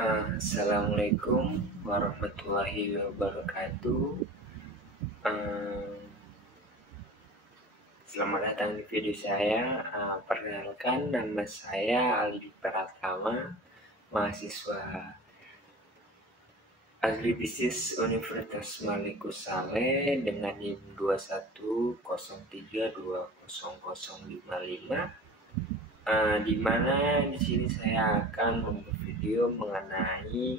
Assalamualaikum warahmatullahi wabarakatuh. Selamat datang di video saya. Perkenalkan, nama saya Aldi Pratama, mahasiswa Agribisnis Universitas Maliku Saleh dengan NIM 2103200055. Di mana di sini saya akan membuat video mengenai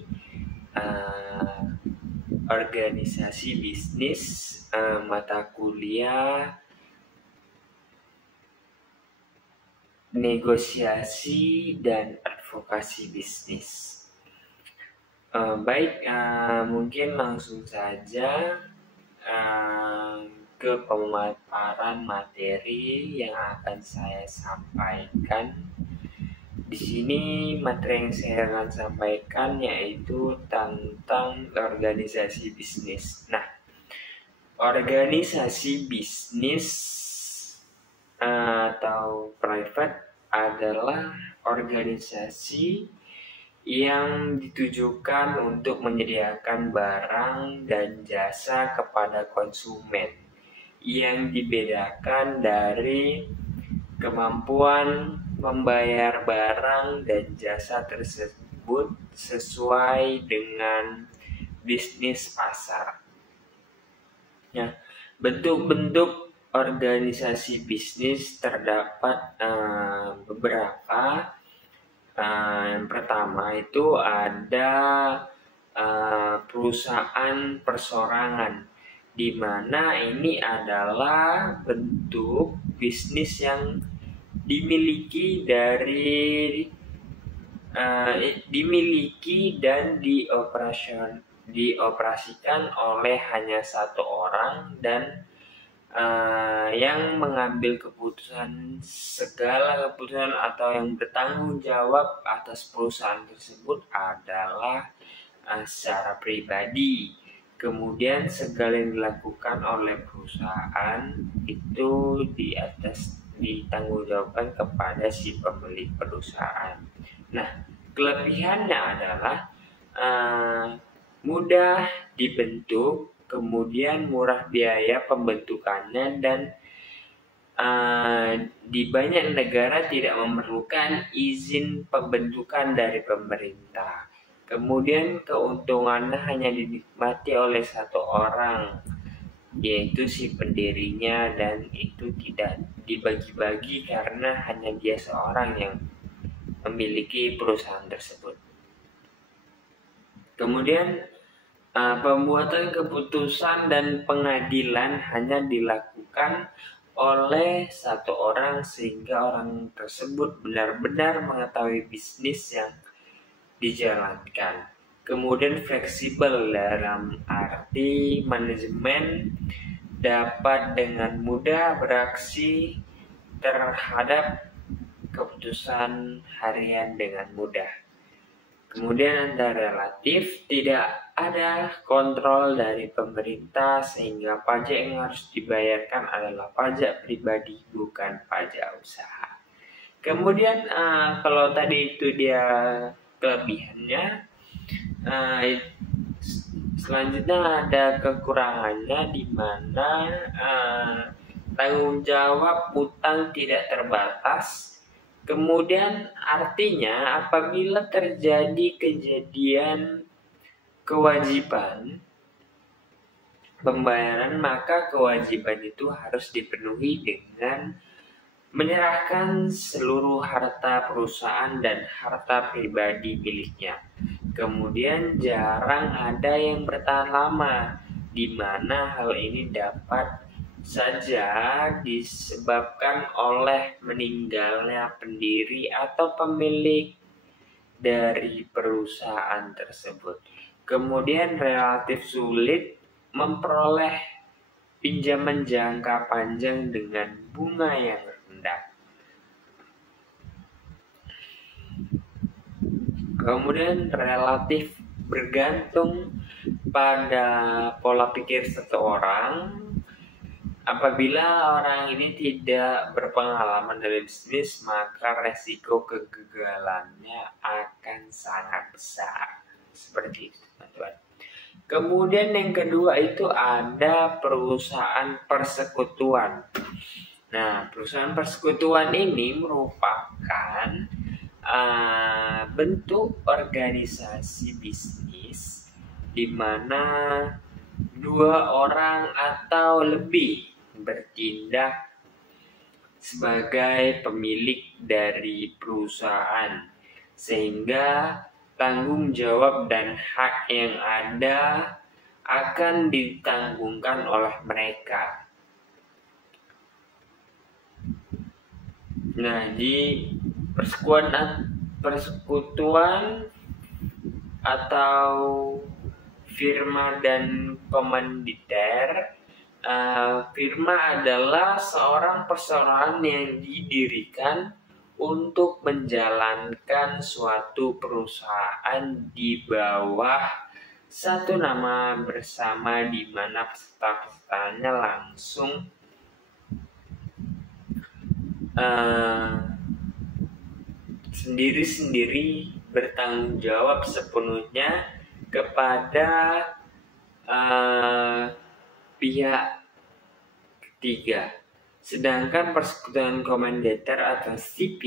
organisasi bisnis, mata kuliah negosiasi dan advokasi bisnis. Mungkin langsung saja ke pemaparan materi yang akan saya sampaikan. Di sini materi yang saya akan sampaikan yaitu tentang organisasi bisnis. Nah, organisasi bisnis atau private adalah organisasi yang ditujukan untuk menyediakan barang dan jasa kepada konsumen, yang dibedakan dari kemampuan membayar barang dan jasa tersebut sesuai dengan bisnis pasar. Ya, bentuk-bentuk organisasi bisnis terdapat beberapa. Yang pertama itu ada perusahaan persorangan, di mana ini adalah bentuk bisnis yang dimiliki dan dioperasikan oleh hanya satu orang, dan yang mengambil segala keputusan atau yang bertanggung jawab atas perusahaan tersebut adalah secara pribadi. Kemudian segala yang dilakukan oleh perusahaan itu ditanggungjawabkan kepada si pemilik perusahaan. Nah, kelebihannya adalah mudah dibentuk, kemudian murah biaya pembentukannya, dan di banyak negara tidak memerlukan izin pembentukan dari pemerintah. Kemudian keuntungannya hanya dinikmati oleh satu orang, yaitu si pendirinya, dan itu tidak dibagi-bagi karena hanya dia seorang yang memiliki perusahaan tersebut. Kemudian pembuatan keputusan dan pengadilan hanya dilakukan oleh satu orang, sehingga orang tersebut benar-benar mengetahui bisnis yang dijalankan. Kemudian fleksibel dalam arti manajemen dapat dengan mudah beraksi terhadap keputusan harian dengan mudah. Kemudian ada relatif, tidak ada kontrol dari pemerintah, sehingga pajak yang harus dibayarkan adalah pajak pribadi, bukan pajak usaha. Kemudian kalau tadi itu dia kelebihannya, selanjutnya ada kekurangannya, di mana tanggung jawab utang tidak terbatas. Kemudian artinya apabila terjadi kejadian kewajiban pembayaran, maka kewajiban itu harus dipenuhi dengan menyerahkan seluruh harta perusahaan dan harta pribadi miliknya. Kemudian jarang ada yang bertahan lama, di mana hal ini dapat saja disebabkan oleh meninggalnya pendiri atau pemilik dari perusahaan tersebut. Kemudian relatif sulit memperoleh pinjaman jangka panjang dengan bunga yang rendah. Kemudian relatif bergantung pada pola pikir seseorang. Apabila orang ini tidak berpengalaman dalam bisnis, maka resiko kegagalannya akan akan sangat besar. Seperti itu, teman-teman. Kemudian yang kedua itu ada perusahaan persekutuan. Nah, perusahaan persekutuan ini merupakan bentuk organisasi bisnis di mana dua orang atau lebih bertindak sebagai pemilik dari perusahaan, sehingga tanggung jawab dan hak yang ada akan ditanggungkan oleh mereka. Nah, di persekutuan atau firma dan komanditer, firma adalah seorang perseroan yang didirikan untuk menjalankan suatu perusahaan di bawah satu nama bersama, di mana peserta-pesertanya langsung sendiri-sendiri bertanggung jawab sepenuhnya kepada pihak ketiga. Sedangkan persekutuan komanditer atau CP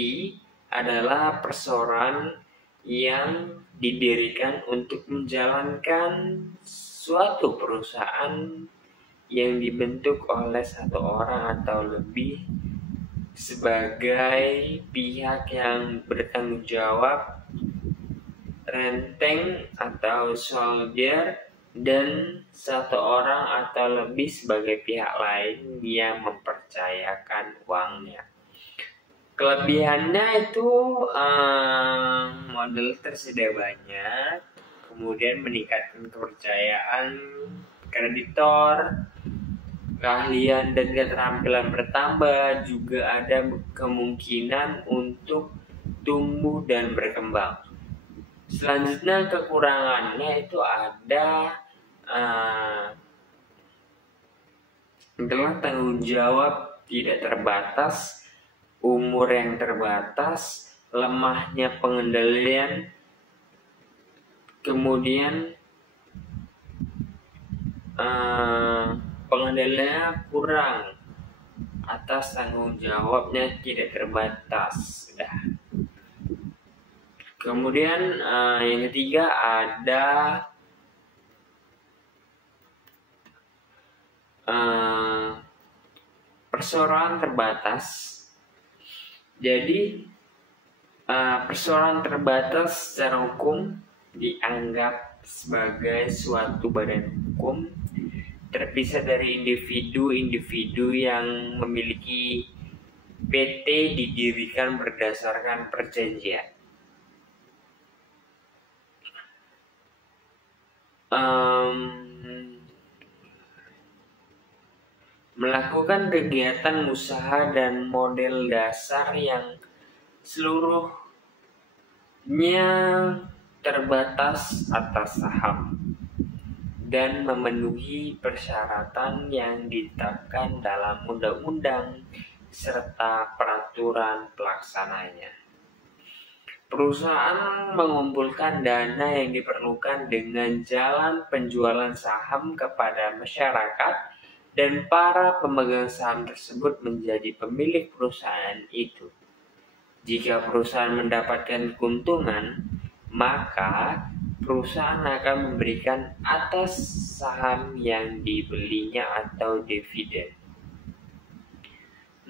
adalah perseroan yang didirikan untuk menjalankan suatu perusahaan yang dibentuk oleh satu orang atau lebih sebagai pihak yang bertanggung jawab, renteng atau soldier, dan satu orang atau lebih sebagai pihak lain yang mempercayakan uangnya. Kelebihannya itu model tersedia banyak, kemudian meningkatkan kepercayaan kreditor, keahlian dan keterampilan bertambah, juga ada kemungkinan untuk tumbuh dan berkembang. Selanjutnya kekurangannya itu adalah tanggung jawab tidak terbatas, umur yang terbatas, lemahnya pengendalian, kemudian pengendaliannya kurang, atas tanggung jawabnya tidak terbatas. Kemudian yang ketiga ada perseroan terbatas. Jadi perseroan terbatas secara hukum dianggap sebagai suatu badan hukum terpisah dari individu-individu yang memiliki PT didirikan berdasarkan perjanjian. Melakukan kegiatan usaha dan model dasar yang seluruhnya terbatas atas saham dan memenuhi persyaratan yang ditetapkan dalam undang-undang serta peraturan pelaksananya. Perusahaan mengumpulkan dana yang diperlukan dengan jalan penjualan saham kepada masyarakat, dan para pemegang saham tersebut menjadi pemilik perusahaan itu. Jika perusahaan mendapatkan keuntungan, maka perusahaan akan memberikan atas saham yang dibelinya atau dividen.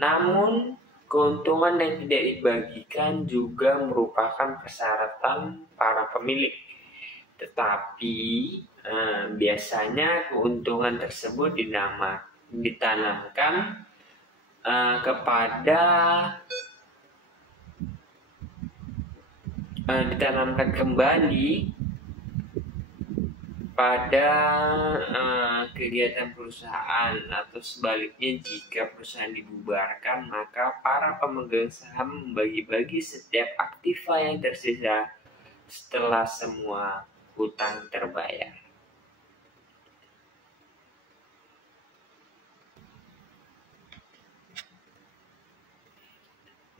Namun, keuntungan yang tidak dibagikan juga merupakan persyaratan para pemilik. Tetapi biasanya keuntungan tersebut ditanamkan kembali pada kegiatan perusahaan, atau sebaliknya jika perusahaan dibubarkan, maka para pemegang saham membagi-bagi setiap aktiva yang tersisa setelah semua hutang terbayar.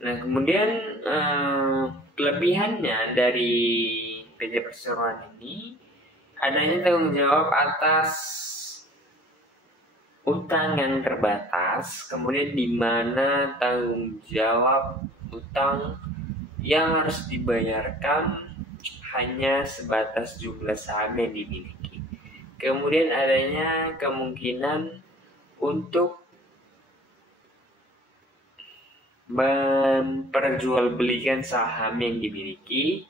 Nah, kemudian kelebihannya dari PT Perseroan ini adanya tanggung jawab atas utang yang terbatas, kemudian di mana tanggung jawab utang yang harus dibayarkan hanya sebatas jumlah saham yang dimiliki. Kemudian adanya kemungkinan untuk memperjualbelikan saham yang dimiliki,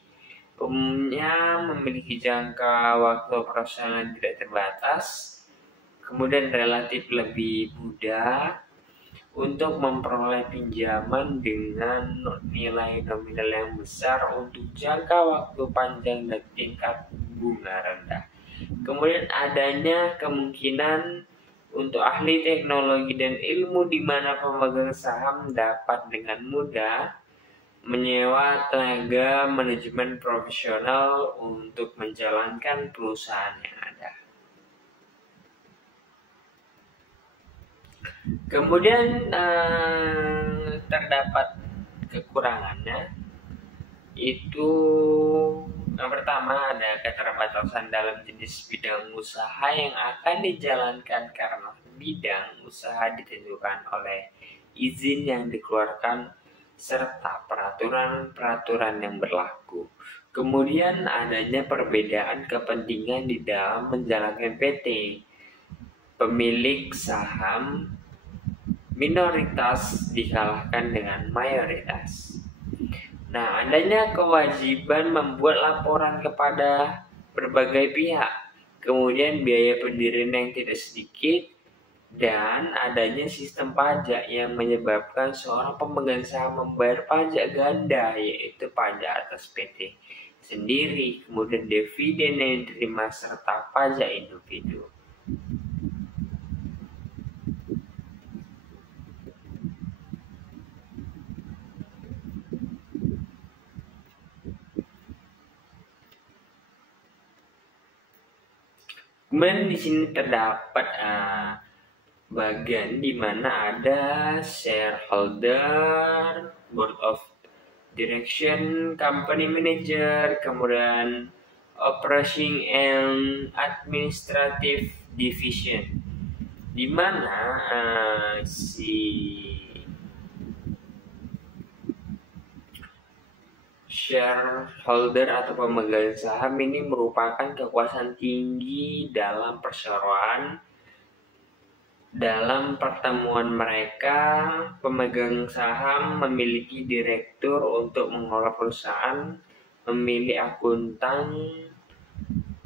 umumnya memiliki jangka waktu operasional yang tidak terbatas, kemudian relatif lebih mudah untuk memperoleh pinjaman dengan nilai nominal yang besar untuk jangka waktu panjang dan tingkat bunga rendah. Kemudian adanya kemungkinan untuk ahli teknologi dan ilmu di mana pemegang saham dapat dengan mudah menyewa tenaga manajemen profesional untuk menjalankan perusahaan yang ada. Kemudian terdapat kekurangannya, itu yang pertama ada keterbatasan dalam jenis bidang usaha yang akan dijalankan karena bidang usaha ditentukan oleh izin yang dikeluarkan serta peraturan-peraturan yang berlaku. Kemudian adanya perbedaan kepentingan di dalam menjalankan PT. Pemilik saham minoritas dikalahkan dengan mayoritas. Nah, adanya kewajiban membuat laporan kepada berbagai pihak, kemudian biaya pendirian yang tidak sedikit, dan adanya sistem pajak yang menyebabkan seorang pemegang saham membayar pajak ganda, yaitu pajak atas PT sendiri, kemudian dividen yang diterima, serta pajak individu. Kemudian di sini terdapat bagian di mana ada shareholder, board of direction, company manager, kemudian operation and administrative division, di mana si shareholder atau pemegang saham ini merupakan kekuasaan tinggi dalam perseroan. Dalam pertemuan mereka, pemegang saham memiliki direktur untuk mengelola perusahaan, memilih akuntan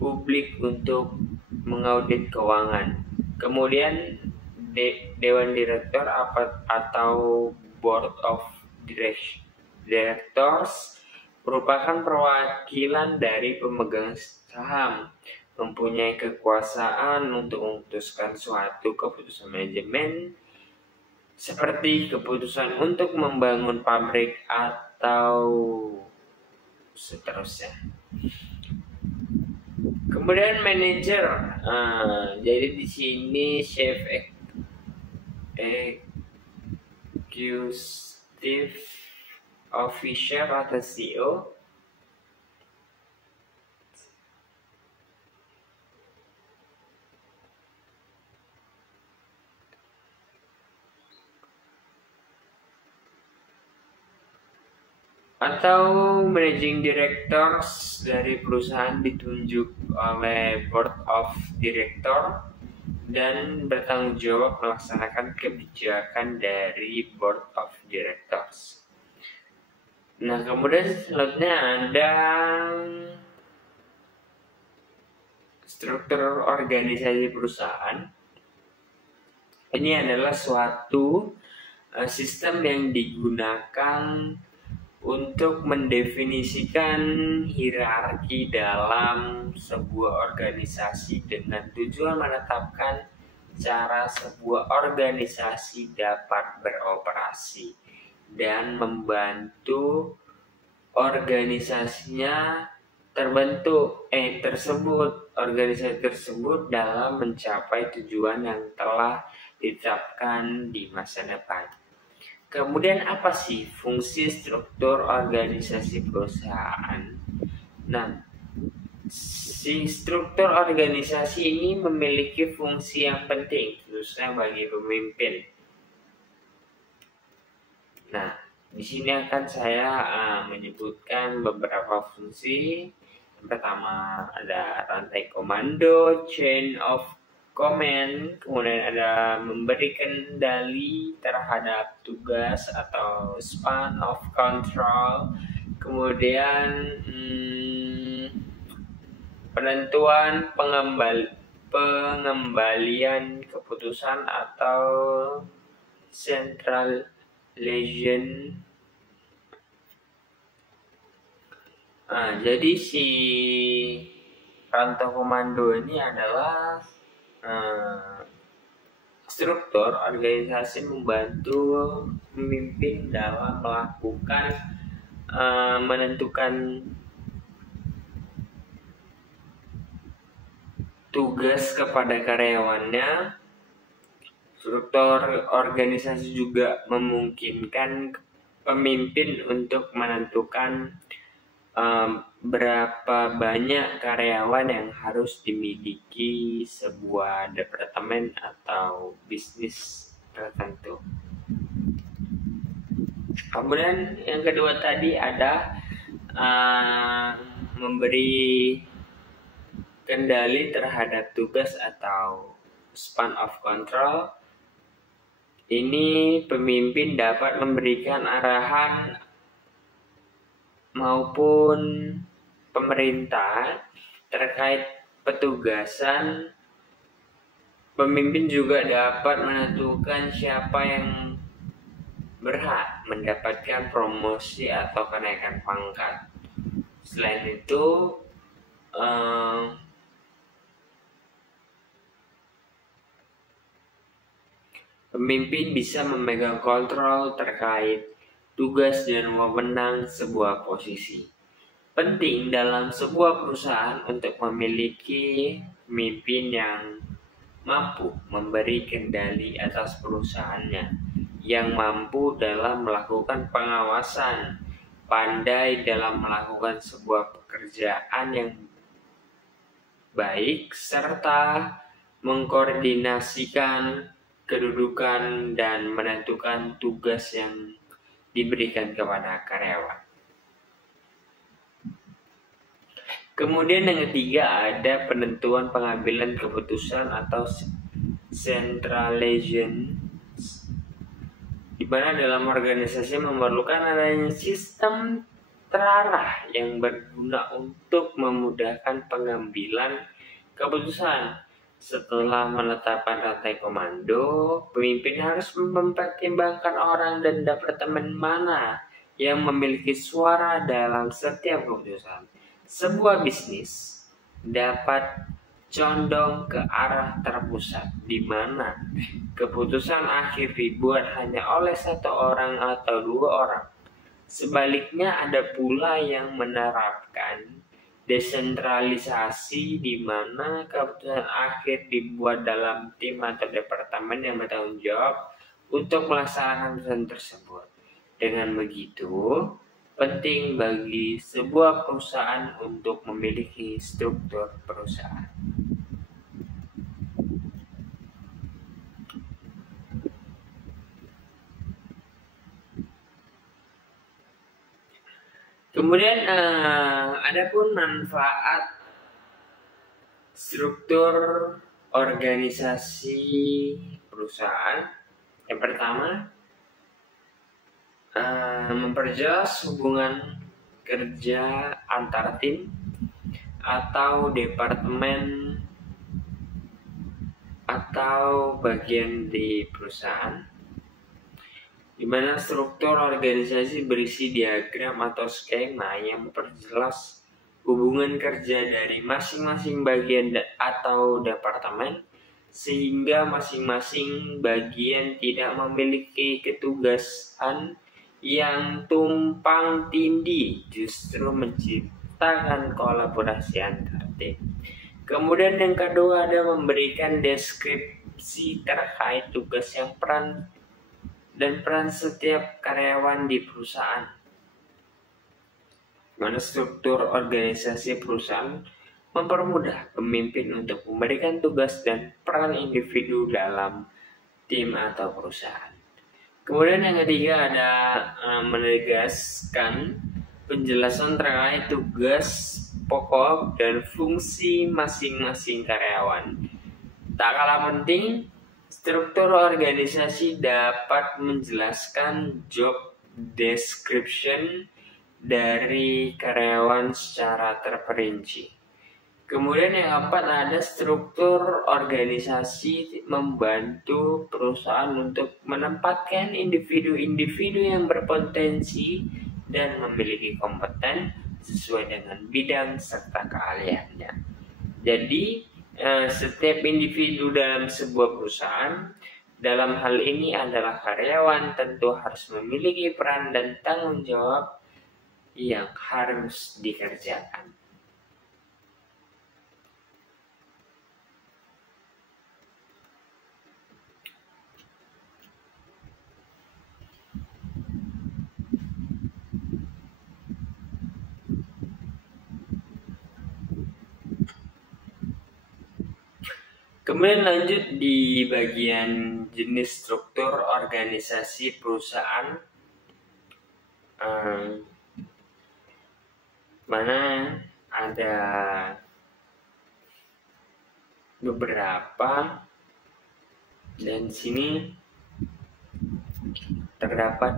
publik untuk mengaudit keuangan. Kemudian dewan direktur atau board of directors merupakan perwakilan dari pemegang saham, mempunyai kekuasaan untuk memutuskan suatu keputusan manajemen seperti keputusan untuk membangun pabrik atau seterusnya. Kemudian manajer, jadi di sini chief executive officer atau CEO, atau managing directors dari perusahaan ditunjuk oleh board of director dan bertanggung jawab melaksanakan kebijakan dari board of directors. Nah, kemudian selanjutnya ada struktur organisasi perusahaan. Ini adalah suatu sistem yang digunakan untuk mendefinisikan hierarki dalam sebuah organisasi dengan tujuan menetapkan cara sebuah organisasi dapat beroperasi dan membantu organisasi tersebut dalam mencapai tujuan yang telah ditetapkan di masa depan. Kemudian apa sih fungsi struktur organisasi perusahaan? Nah, si struktur organisasi ini memiliki fungsi yang penting, khususnya bagi pemimpin. Nah, di sini akan saya menyebutkan beberapa fungsi. Yang pertama ada rantai komando, chain of command, kemudian ada memberi kendali terhadap tugas atau span of control, kemudian penentuan pengembalian keputusan atau centralization. Jadi si rantai komando ini adalah struktur organisasi membantu pemimpin dalam melakukan menentukan tugas kepada karyawannya. Struktur organisasi juga memungkinkan pemimpin untuk menentukan berapa banyak karyawan yang harus dimiliki sebuah departemen atau bisnis tertentu. Kemudian yang kedua tadi ada memberi kendali terhadap tugas atau span of control. Ini pemimpin dapat memberikan arahan maupun pemerintah terkait petugasan. Pemimpin juga dapat menentukan siapa yang berhak mendapatkan promosi atau kenaikan pangkat. Selain itu, pemimpin bisa memegang kontrol terkait tugas dan wewenang sebuah posisi. Penting dalam sebuah perusahaan untuk memiliki pemimpin yang mampu memberi kendali atas perusahaannya, yang mampu dalam melakukan pengawasan, pandai dalam melakukan sebuah pekerjaan yang baik, serta mengkoordinasikan kedudukan dan menentukan tugas yang diberikan kepada karyawan. Kemudian yang ketiga ada penentuan pengambilan keputusan atau centralization, di mana dalam organisasi memerlukan adanya sistem terarah yang berguna untuk memudahkan pengambilan keputusan. Setelah menetapkan rantai komando, pemimpin harus mempertimbangkan orang dan departemen mana yang memiliki suara dalam setiap keputusan. Sebuah bisnis dapat condong ke arah terpusat, di mana keputusan akhir dibuat hanya oleh satu orang atau dua orang. Sebaliknya ada pula yang menerapkan desentralisasi, di mana keputusan akhir dibuat dalam tim atau departemen yang bertanggung jawab untuk melaksanakan keputusan tersebut. Dengan begitu, penting bagi sebuah perusahaan untuk memiliki struktur perusahaan. Kemudian ada pun manfaat struktur organisasi perusahaan. Yang pertama, memperjelas hubungan kerja antar tim atau departemen atau bagian di perusahaan, di mana struktur organisasi berisi diagram atau skema yang memperjelas hubungan kerja dari masing-masing bagian atau departemen, sehingga masing-masing bagian tidak memiliki ketugasan yang tumpang tindih, justru menciptakan kolaborasi antar tim. Kemudian yang kedua ada memberikan deskripsi terkait tugas yang peran dan peran setiap karyawan di perusahaan. Mana struktur organisasi perusahaan mempermudah pemimpin untuk memberikan tugas dan peran individu dalam tim atau perusahaan. Kemudian yang ketiga ada menegaskan penjelasan terkait tugas pokok dan fungsi masing-masing karyawan. Tak kalah penting, struktur organisasi dapat menjelaskan job description dari karyawan secara terperinci. Kemudian yang keempat ada struktur organisasi membantu perusahaan untuk menempatkan individu-individu yang berpotensi dan memiliki kompeten sesuai dengan bidang serta keahliannya. Jadi setiap individu dalam sebuah perusahaan, dalam hal ini adalah karyawan, tentu harus memiliki peran dan tanggung jawab yang harus dikerjakan. Kemudian lanjut di bagian jenis struktur organisasi perusahaan, mana ada beberapa, dan sini terdapat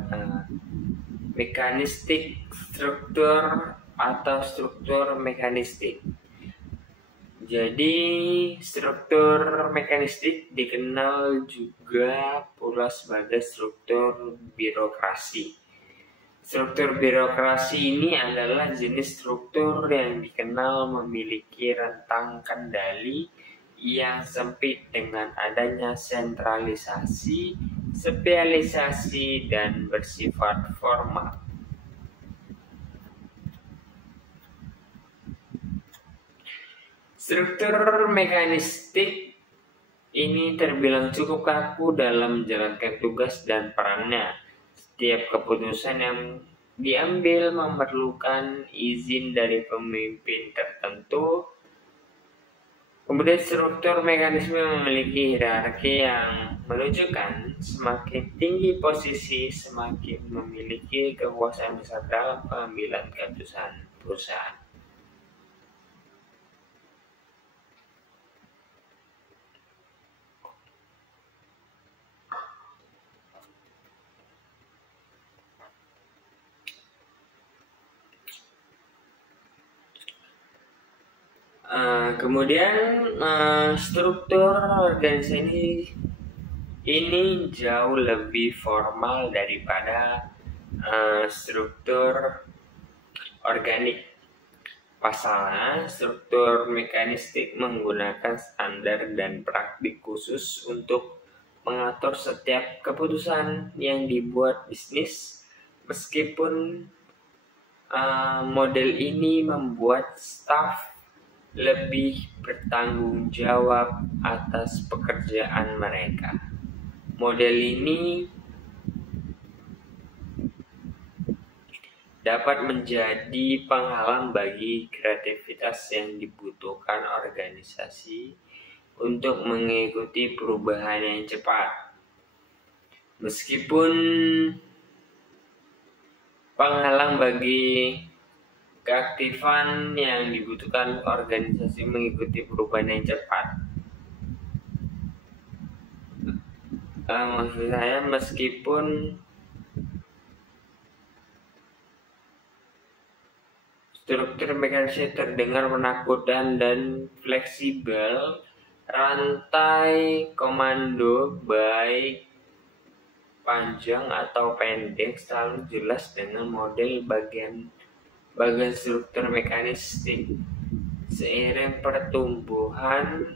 mekanistik struktur atau struktur mekanistik. Jadi struktur mekanistik dikenal juga pula sebagai struktur birokrasi. Struktur birokrasi ini adalah jenis struktur yang dikenal memiliki rentang kendali yang sempit dengan adanya sentralisasi, spesialisasi, dan bersifat formal. Struktur mekanistik ini terbilang cukup kaku dalam menjalankan tugas dan perannya. Setiap keputusan yang diambil memerlukan izin dari pemimpin tertentu. Kemudian struktur mekanisme memiliki hierarki yang menunjukkan semakin tinggi posisi, semakin memiliki kekuasaan besar dalam pengambilan keputusan perusahaan. Kemudian struktur organisasi ini jauh lebih formal daripada struktur organik. Pasalnya, struktur mekanistik menggunakan standar dan praktik khusus untuk mengatur setiap keputusan yang dibuat bisnis, meskipun model ini membuat staf lebih bertanggung jawab atas pekerjaan mereka. Model ini dapat menjadi penghalang bagi kreativitas yang dibutuhkan organisasi untuk mengikuti perubahan yang cepat. Meskipun penghalang bagi keaktifan yang dibutuhkan organisasi mengikuti perubahan yang cepat. Maksud saya, meskipun struktur mekanisme terdengar menakutkan dan fleksibel, rantai komando baik panjang atau pendek selalu jelas dengan model bagian struktur mekanistik. Seiring pertumbuhan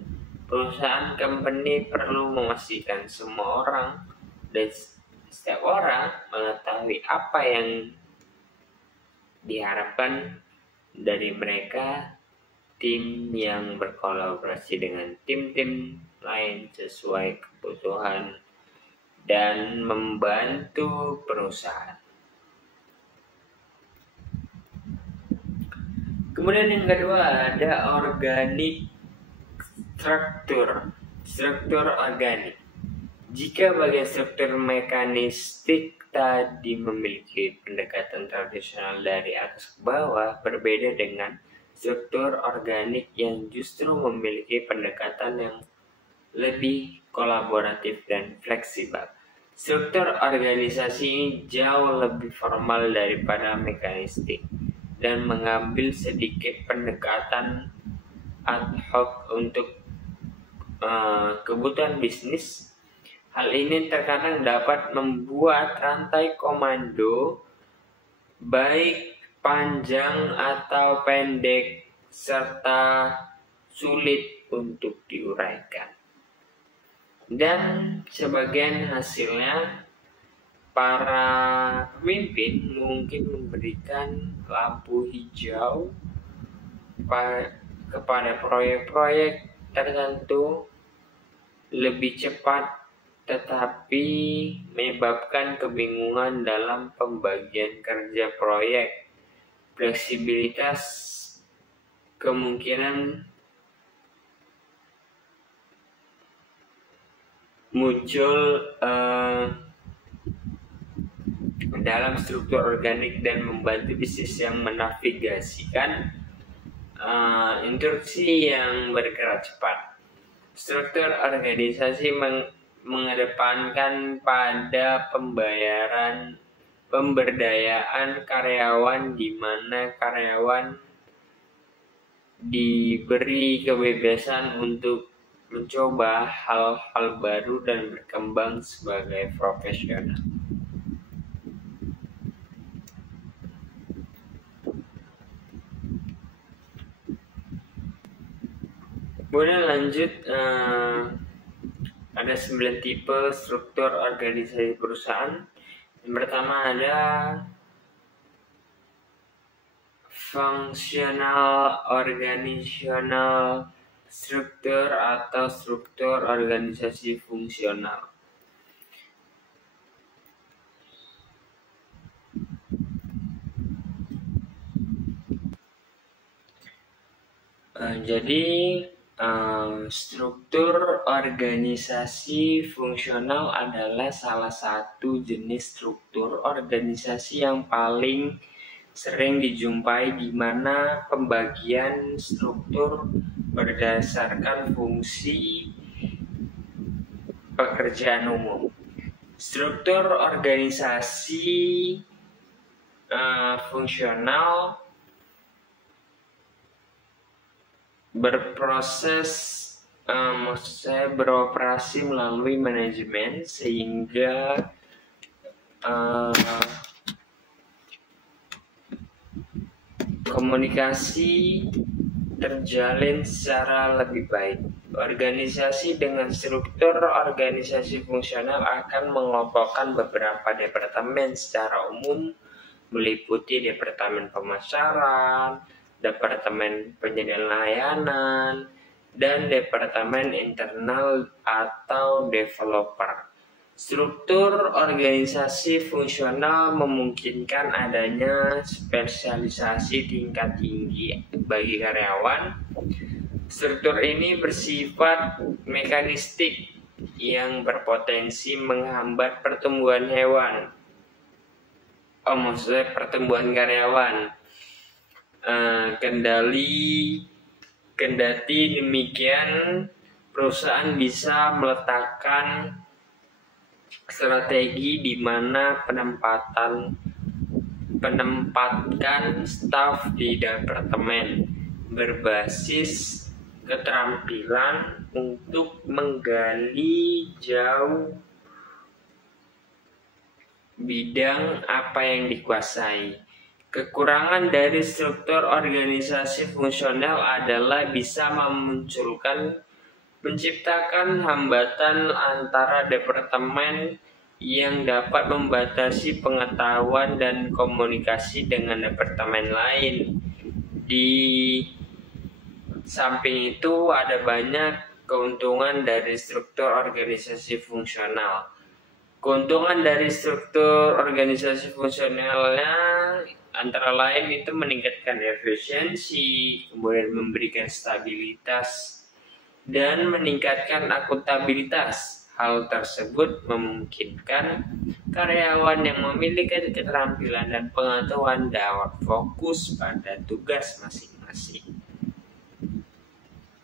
perusahaan, company perlu memastikan semua orang dan setiap orang mengetahui apa yang diharapkan dari mereka. Tim yang berkolaborasi dengan tim-tim lain sesuai kebutuhan dan membantu perusahaan. Kemudian yang kedua ada organik struktur organik. Jika bagian struktur mekanistik tadi memiliki pendekatan tradisional dari atas ke bawah, berbeda dengan struktur organik yang justru memiliki pendekatan yang lebih kolaboratif dan fleksibel. Struktur organisasi ini jauh lebih formal daripada mekanistik dan mengambil sedikit pendekatan ad hoc untuk kebutuhan bisnis. Hal ini terkadang dapat membuat rantai komando baik panjang atau pendek serta sulit untuk diuraikan. Dan sebagian hasilnya para pemimpin mungkin memberikan lampu hijau kepada proyek-proyek tertentu lebih cepat, tetapi menyebabkan kebingungan dalam pembagian kerja proyek. Fleksibilitas kemungkinan muncul dalam struktur organik dan membantu bisnis yang menavigasikan instruksi yang bergerak cepat. Struktur organisasi mengedepankan pada pemberdayaan karyawan, di mana karyawan diberi kebebasan untuk mencoba hal-hal baru dan berkembang sebagai profesional. Kemudian lanjut, ada 9 tipe struktur organisasi perusahaan. Yang pertama ada functional organizational struktur atau struktur organisasi fungsional. Jadi struktur organisasi fungsional adalah salah satu jenis struktur organisasi yang paling sering dijumpai, di mana pembagian struktur berdasarkan fungsi pekerjaan umum. Struktur organisasi fungsional beroperasi melalui manajemen, sehingga komunikasi terjalin secara lebih baik. Organisasi dengan struktur organisasi fungsional akan mengelompokkan beberapa departemen secara umum, meliputi departemen pemasaran, departemen penyediaan layanan, dan departemen internal atau developer. Struktur organisasi fungsional memungkinkan adanya spesialisasi tingkat tinggi bagi karyawan. Struktur ini bersifat mekanistik yang berpotensi menghambat pertumbuhan pertumbuhan karyawan. Kendati demikian, perusahaan bisa meletakkan strategi di mana penempatkan staf di departemen berbasis keterampilan untuk menggali jauh bidang apa yang dikuasai. Kekurangan dari struktur organisasi fungsional adalah bisa menciptakan hambatan antara departemen yang dapat membatasi pengetahuan dan komunikasi dengan departemen lain. Di samping itu, ada banyak keuntungan dari struktur organisasi fungsional. Keuntungan dari struktur organisasi fungsionalnya antara lain itu meningkatkan efisiensi, kemudian memberikan stabilitas, dan meningkatkan akuntabilitas. Hal tersebut memungkinkan karyawan yang memiliki keterampilan dan pengetahuan dapat fokus pada tugas masing-masing.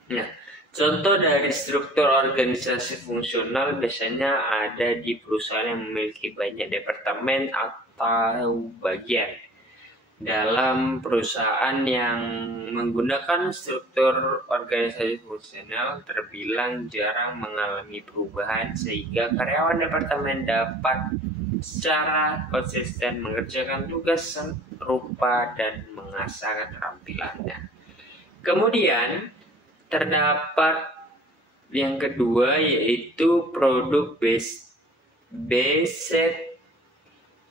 Nah, contoh dari struktur organisasi fungsional biasanya ada di perusahaan yang memiliki banyak departemen atau bagian. Dalam perusahaan yang menggunakan struktur organisasi fungsional terbilang jarang mengalami perubahan sehingga karyawan departemen dapat secara konsisten mengerjakan tugas serupa dan mengasah keterampilannya. Kemudian terdapat yang kedua yaitu produk based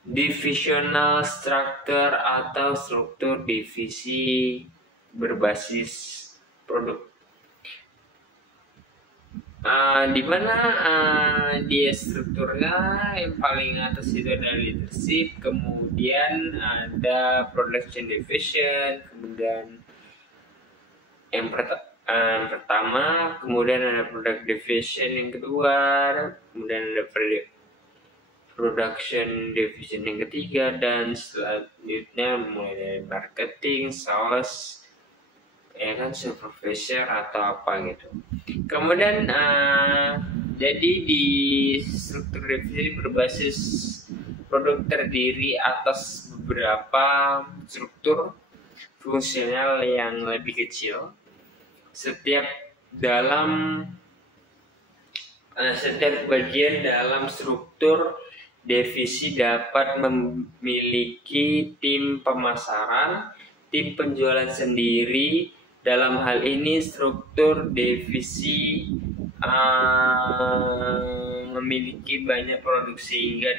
divisional structure atau struktur divisi berbasis produk. Di mana dia strukturnya yang paling atas itu ada leadership, kemudian ada production division, kemudian yang pertama, kemudian ada product division yang kedua, kemudian ada production division yang ketiga, dan selanjutnya mulai dari marketing, sales, ya kan, supervisor atau apa gitu. Kemudian jadi di struktur divisi berbasis produk terdiri atas beberapa struktur fungsional yang lebih kecil. Setiap bagian dalam struktur divisi dapat memiliki tim pemasaran, tim penjualan sendiri. Dalam hal ini struktur divisi memiliki banyak produk sehingga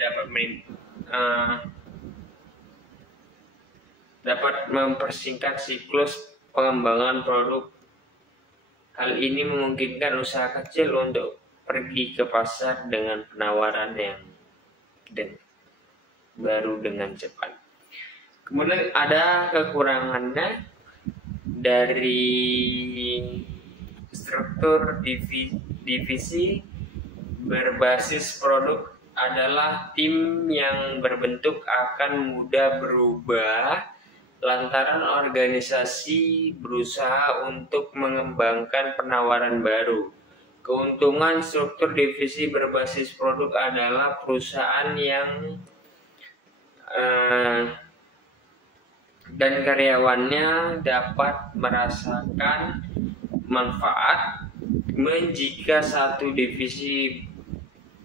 dapat mempersingkat siklus pengembangan produk. Hal ini memungkinkan usaha kecil untuk pergi ke pasar dengan penawaran yang baru dengan cepat. Kemudian ada kekurangannya dari struktur divisi berbasis produk adalah tim yang berbentuk akan mudah berubah lantaran organisasi berusaha untuk mengembangkan penawaran baru. Keuntungan struktur divisi berbasis produk adalah perusahaan yang dan karyawannya dapat merasakan manfaat jika satu divisi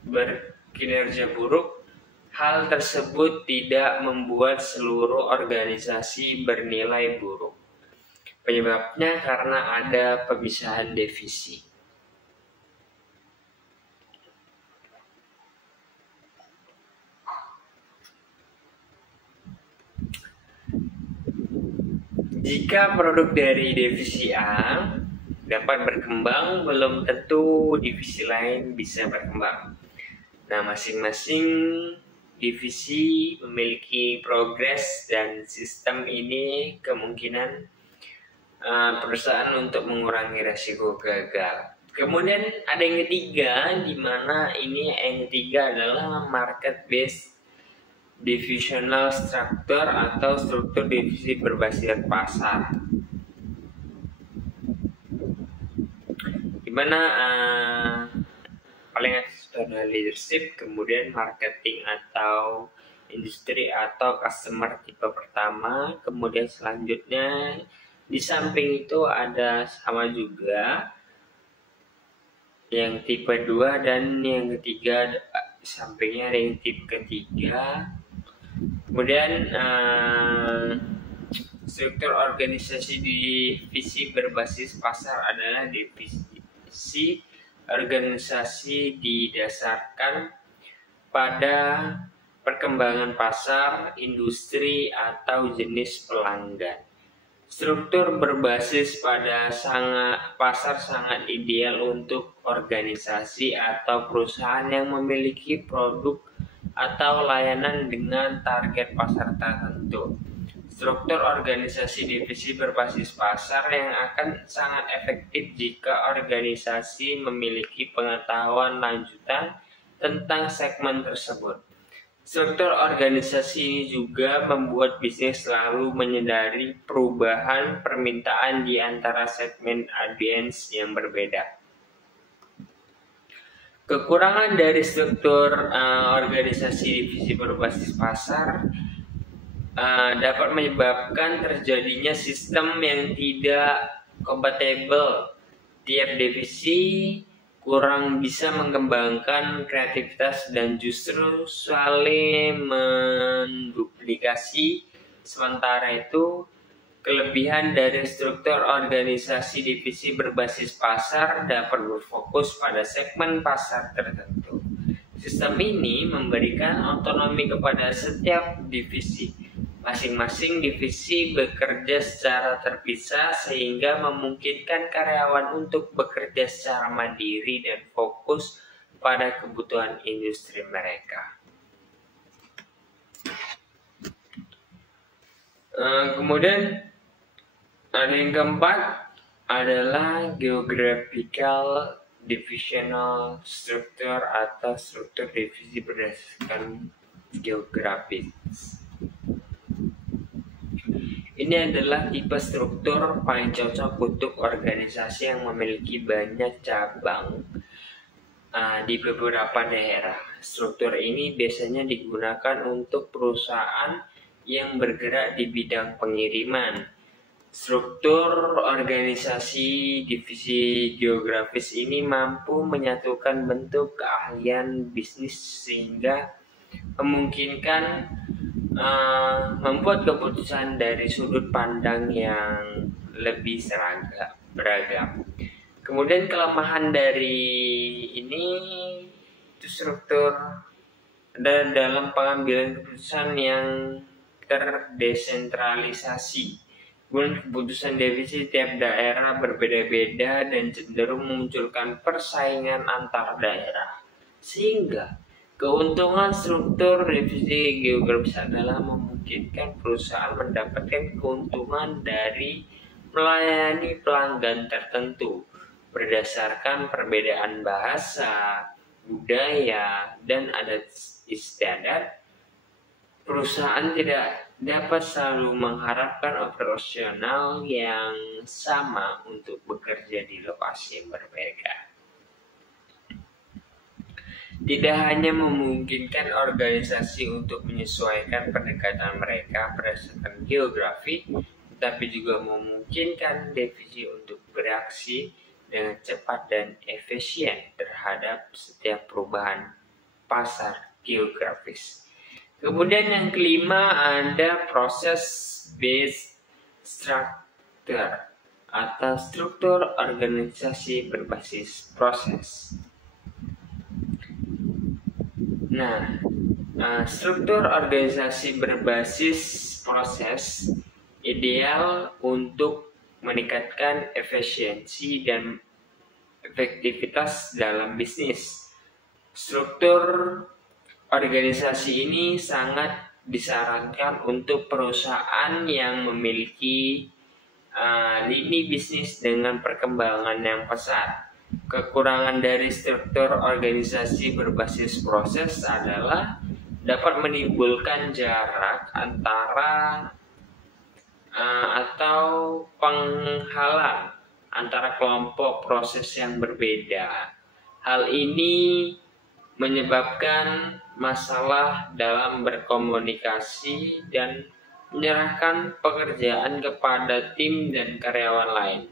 berkinerja buruk. Hal tersebut tidak membuat seluruh organisasi bernilai buruk. Penyebabnya karena ada pemisahan divisi. Jika produk dari divisi A dapat berkembang, belum tentu divisi lain bisa berkembang. Nah, masing-masing divisi memiliki progres dan sistem ini kemungkinan perusahaan untuk mengurangi risiko gagal. Kemudian ada yang ketiga, di mana ini yang ketiga adalah market based divisional structure atau struktur divisi berbasis pasar, di mana paling atas ada leadership, kemudian marketing atau industri atau customer tipe pertama, kemudian selanjutnya di samping itu ada sama juga yang tipe 2 dan yang ketiga sampingnya ada yang tipe ketiga. Kemudian struktur organisasi divisi berbasis pasar adalah divisi organisasi didasarkan pada perkembangan pasar, industri, atau jenis pelanggan. Struktur berbasis pada pasar sangat ideal untuk organisasi atau perusahaan yang memiliki produk atau layanan dengan target pasar tertentu. Struktur organisasi divisi berbasis pasar yang akan sangat efektif jika organisasi memiliki pengetahuan lanjutan tentang segmen tersebut. Struktur organisasi ini juga membuat bisnis selalu menyadari perubahan permintaan di antara segmen audiens yang berbeda. Kekurangan dari struktur organisasi divisi berbasis pasar dapat menyebabkan terjadinya sistem yang tidak kompatibel. Tiap divisi kurang bisa mengembangkan kreativitas dan justru saling menduplikasi. Sementara itu, kelebihan dari struktur organisasi divisi berbasis pasar dapat berfokus pada segmen pasar tertentu. Sistem ini memberikan otonomi kepada setiap divisi. Masing-masing divisi bekerja secara terpisah sehingga memungkinkan karyawan untuk bekerja secara mandiri dan fokus pada kebutuhan industri mereka. Kemudian ada yang keempat adalah geographical divisional structure atau struktur divisi berdasarkan geografis. Ini adalah tipe struktur paling cocok untuk organisasi yang memiliki banyak cabang di beberapa daerah. Struktur ini biasanya digunakan untuk perusahaan yang bergerak di bidang pengiriman. Struktur organisasi divisi geografis ini mampu menyatukan bentuk keahlian bisnis sehingga memungkinkan membuat keputusan dari sudut pandang yang lebih beragam. Kemudian kelemahan dari ini itu struktur dan dalam pengambilan keputusan yang terdesentralisasi. Kemudian keputusan divisi tiap daerah berbeda-beda dan cenderung memunculkan persaingan antar daerah. Sehingga keuntungan struktur divisi geografis adalah memungkinkan perusahaan mendapatkan keuntungan dari melayani pelanggan tertentu berdasarkan perbedaan bahasa, budaya, dan adat istiadat. Perusahaan tidak dapat selalu mengharapkan operasional yang sama untuk bekerja di lokasi yang berbeda. Tidak hanya memungkinkan organisasi untuk menyesuaikan pendekatan mereka berdasarkan geografi, tetapi juga memungkinkan divisi untuk bereaksi dengan cepat dan efisien terhadap setiap perubahan pasar geografis. Kemudian yang kelima ada proses based structure atau struktur organisasi berbasis proses. Nah, struktur organisasi berbasis proses ideal untuk meningkatkan efisiensi dan efektivitas dalam bisnis. Struktur organisasi ini sangat disarankan untuk perusahaan yang memiliki lini bisnis dengan perkembangan yang pesat. Kekurangan dari struktur organisasi berbasis proses adalah dapat menimbulkan jarak antara atau penghalang antara kelompok proses yang berbeda. Hal ini menyebabkan masalah dalam berkomunikasi dan menyerahkan pekerjaan kepada tim dan karyawan lain.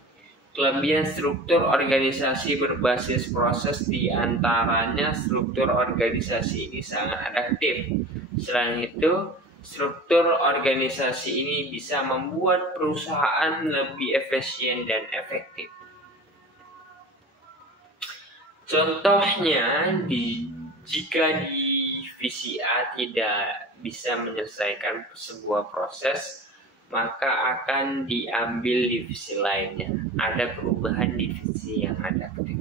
Kelebihan struktur organisasi berbasis proses di antaranya struktur organisasi ini sangat adaptif. Selain itu, struktur organisasi ini bisa membuat perusahaan lebih efisien dan efektif. Contohnya, jika divisi A tidak bisa menyelesaikan sebuah proses, maka akan diambil divisi lainnya. Ada perubahan divisi yang adaptif.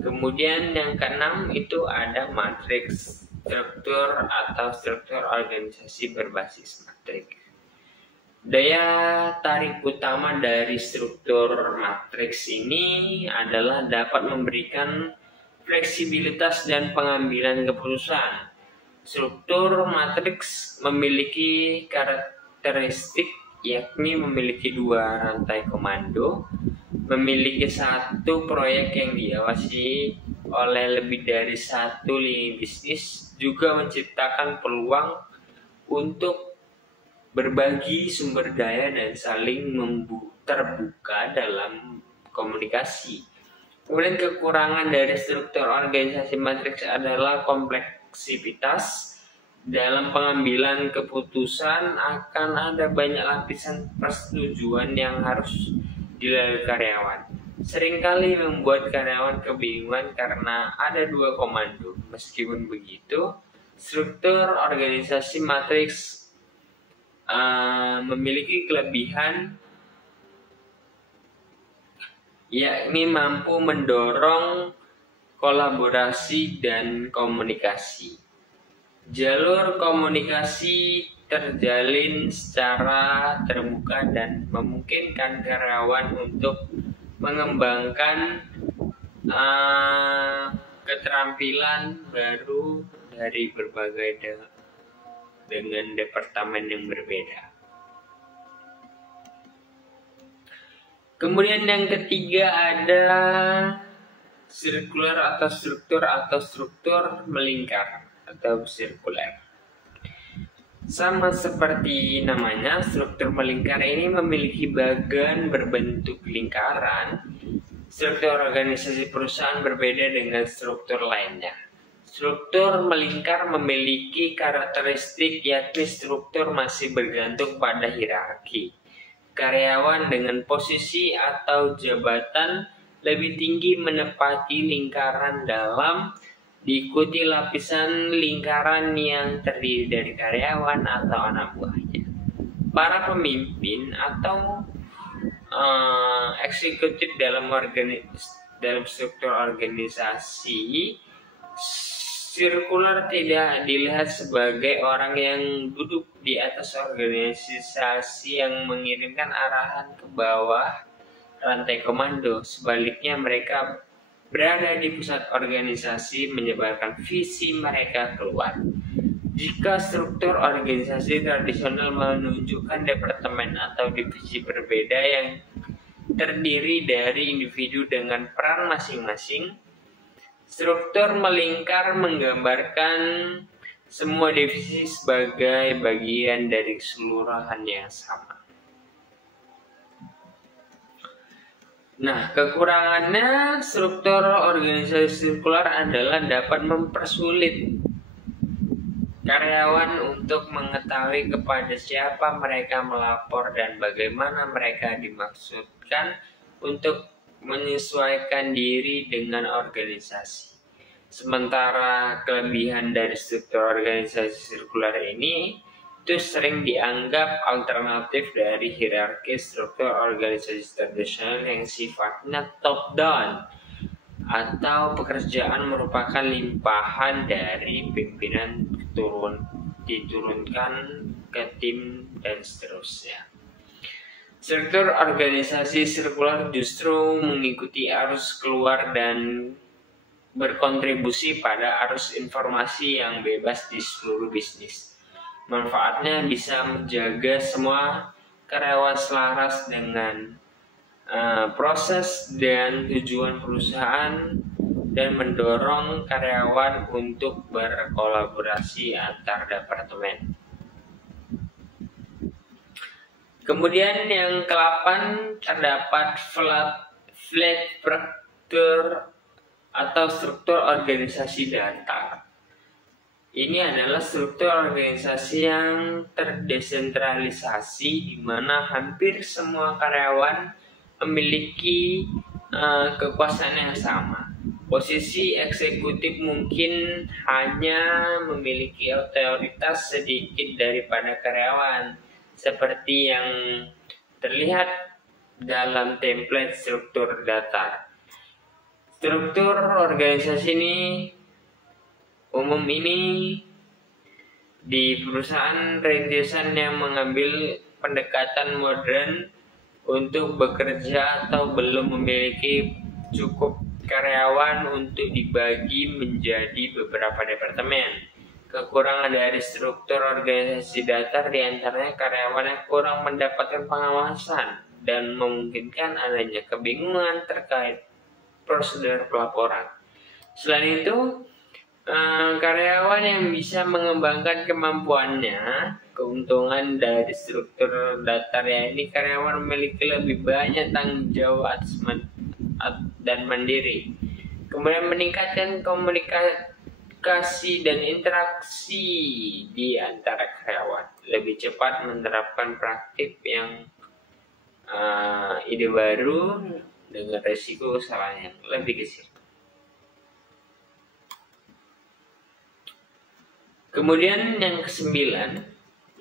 Kemudian yang keenam itu ada matriks struktur atau struktur organisasi berbasis matriks. Daya tarik utama dari struktur matriks ini adalah dapat memberikan fleksibilitas dan pengambilan keputusan. Struktur matriks memiliki karakteristik yakni memiliki 2 rantai komando, memiliki 1 proyek yang diawasi oleh lebih dari 1 lini bisnis, juga menciptakan peluang untuk berbagi sumber daya dan saling terbuka dalam komunikasi. Kemudian kekurangan dari struktur organisasi matriks adalah kompleksitas. Dalam pengambilan keputusan akan ada banyak lapisan persetujuan yang harus dilalui karyawan. Seringkali membuat karyawan kebingungan karena ada 2 komando. Meskipun begitu, struktur organisasi matriks memiliki kelebihan yakni mampu mendorong kolaborasi dan komunikasi. Jalur komunikasi terjalin secara terbuka dan memungkinkan karyawan untuk mengembangkan keterampilan baru dari berbagai dengan departemen yang berbeda. Kemudian yang ketiga ada sirkular atau struktur melingkar atau sirkuler. Sama seperti namanya, struktur melingkar ini memiliki bagan berbentuk lingkaran. Struktur organisasi perusahaan berbeda dengan struktur lainnya. Struktur melingkar memiliki karakteristik yakni struktur masih bergantung pada hierarki. Karyawan dengan posisi atau jabatan lebih tinggi menempati lingkaran dalam, diikuti lapisan lingkaran yang terdiri dari karyawan atau anak buahnya. Para pemimpin atau eksekutif dalam struktur organisasi sirkular tidak dilihat sebagai orang yang duduk di atas organisasi yang mengirimkan arahan ke bawah rantai komando. Sebaliknya, mereka berada di pusat organisasi menyebarkan visi mereka keluar. Jika struktur organisasi tradisional menunjukkan departemen atau divisi berbeda yang terdiri dari individu dengan peran masing-masing, struktur melingkar menggambarkan semua divisi sebagai bagian dari keseluruhan yang sama. Nah, kekurangannya struktur organisasi sirkular adalah dapat mempersulit karyawan untuk mengetahui kepada siapa mereka melapor dan bagaimana mereka dimaksudkan untuk menyesuaikan diri dengan organisasi. Sementara kelebihan dari struktur organisasi sirkular ini itu sering dianggap alternatif dari hierarki struktur organisasi tradisional yang sifatnya top down atau pekerjaan merupakan limpahan dari pimpinan diturunkan ke tim dan seterusnya. Struktur organisasi sirkular justru mengikuti arus keluar dan berkontribusi pada arus informasi yang bebas di seluruh bisnis. Manfaatnya bisa menjaga semua karyawan selaras dengan proses dan tujuan perusahaan dan mendorong karyawan untuk berkolaborasi antar departemen. Kemudian yang ke-8 terdapat flat structure atau struktur organisasi datar. Ini adalah struktur organisasi yang terdesentralisasi di mana hampir semua karyawan memiliki kekuasaan yang sama. Posisi eksekutif mungkin hanya memiliki otoritas sedikit daripada karyawan, seperti yang terlihat dalam template struktur datar. Struktur organisasi ini umum ini di perusahaan rintisan yang mengambil pendekatan modern untuk bekerja atau belum memiliki cukup karyawan untuk dibagi menjadi beberapa departemen. Kekurangan dari struktur organisasi datar diantaranya karyawan yang kurang mendapatkan pengawasan dan memungkinkan adanya kebingungan terkait prosedur pelaporan. Selain itu, karyawan yang bisa mengembangkan kemampuannya, keuntungan dari struktur datar ini karyawan memiliki lebih banyak tanggung jawab dan mandiri. Kemudian meningkatkan komunikasi dan interaksi di antara karyawan, lebih cepat menerapkan praktik yang ide baru dengan resiko usaha yang lebih kecil. Kemudian yang ke-9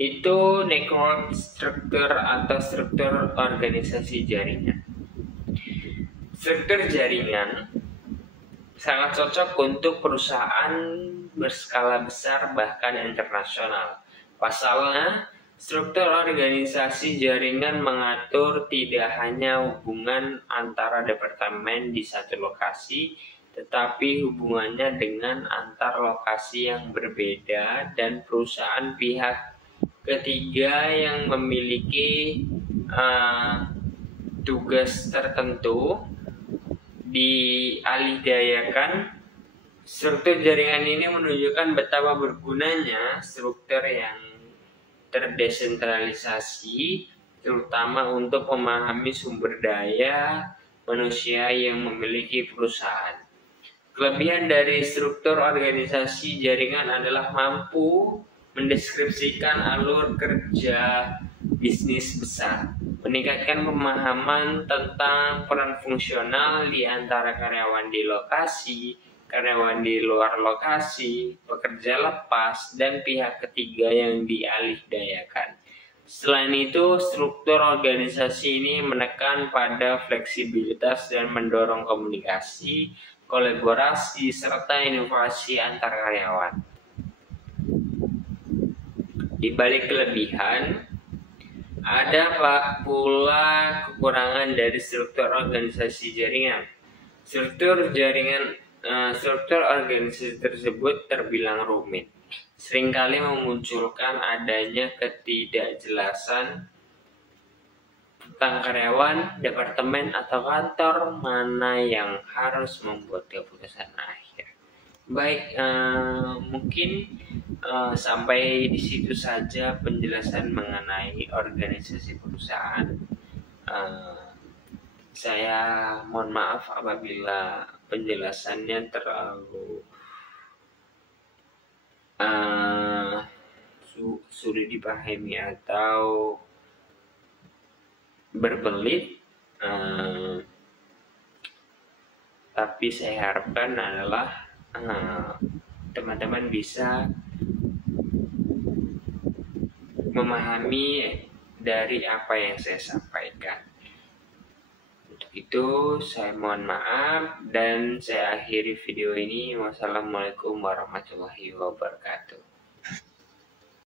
itu network struktur atau struktur organisasi jaringan. Struktur jaringan sangat cocok untuk perusahaan berskala besar bahkan internasional. Pasalnya, struktur organisasi jaringan mengatur tidak hanya hubungan antara departemen di satu lokasi, tetapi hubungannya dengan antar lokasi yang berbeda dan perusahaan pihak ketiga yang memiliki tugas tertentu dialihdayakan. Struktur jaringan ini menunjukkan betapa bergunanya struktur yang terdesentralisasi, terutama untuk memahami sumber daya manusia yang memiliki perusahaan. Kelebihan dari struktur organisasi jaringan adalah mampu mendeskripsikan alur kerja bisnis besar, meningkatkan pemahaman tentang peran fungsional di antara karyawan di lokasi, karyawan di luar lokasi, pekerja lepas, dan pihak ketiga yang dialihdayakan. Selain itu, struktur organisasi ini menekan pada fleksibilitas dan mendorong komunikasi, kolaborasi, serta inovasi antar karyawan. Di balik kelebihan, ada pula kekurangan dari struktur organisasi jaringan. Struktur organisasi tersebut terbilang rumit, seringkali memunculkan adanya ketidakjelasan tentang karyawan, departemen, atau kantor mana yang harus membuat keputusan akhir. Baik, mungkin sampai di situ saja penjelasan mengenai organisasi perusahaan. Saya mohon maaf apabila penjelasannya terlalu sulit dipahami atau berbelit, tapi saya harapkan adalah teman-teman bisa memahami dari apa yang saya sampaikan. Untuk itu saya mohon maaf dan saya akhiri video ini. Wassalamualaikum warahmatullahi wabarakatuh.